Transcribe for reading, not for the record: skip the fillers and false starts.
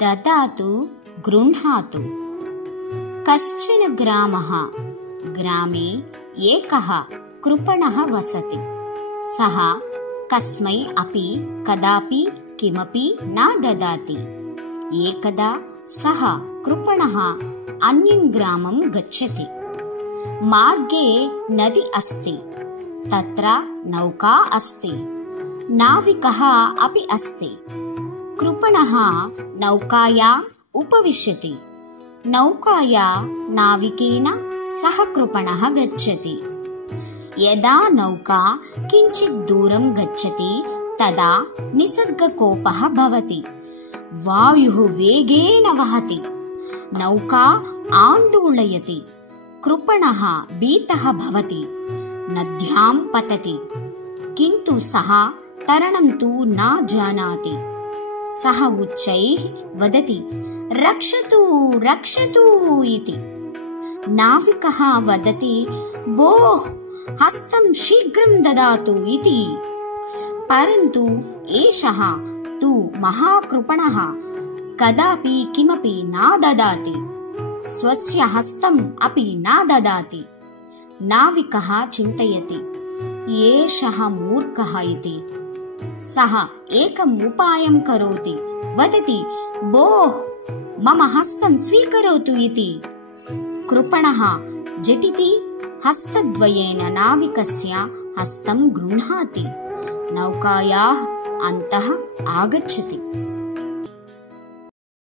ददातु गृह्णातु। कश्चन ग्रामः, ग्रामे एकः कृपणः वसति। सः कस्मै अपि कदापि किमपि न ददाति। एकदा सः कृपणः अन्यं ग्रामं गच्छति। मार्गे नदी अस्ति, तत्र नौका अस्ति, नाविकः अपि अस्ति। कृपणः नौकायाम् उपविशति। नौकाया नाविकेन सह कृपणः गच्छति। यदा नौका किञ्चित् दूरं गच्छति तदा निसर्गकोपः भवति। वायुः वेगेन वहति। नौका आन्दोलयति। कृपणः भीतः भवति। नद्यां पतति। किन्तु सः तरणं तु न जानाति। सः उच्चैः वदति, रक्षतु रक्षतु इति। नाविकः वदति, भोः हस्तं शीघ्रं ददातु इति। परन्तु एषः तु महाकृपणः कदापि किमपि न ददाति। स्वस्य हस्तम् अपि न ददाति। नाविकः चिन्तयति, एषः मूर्खः इति। सः एकम् उपायं करोति। वदति, भोः मम हस्तं स्वीकरोतु इति। कृपणः झटिति हस्तद्वयेन नाविकस्य हस्तं गृह्णाति। नौकायाः अन्तः आगच्छति।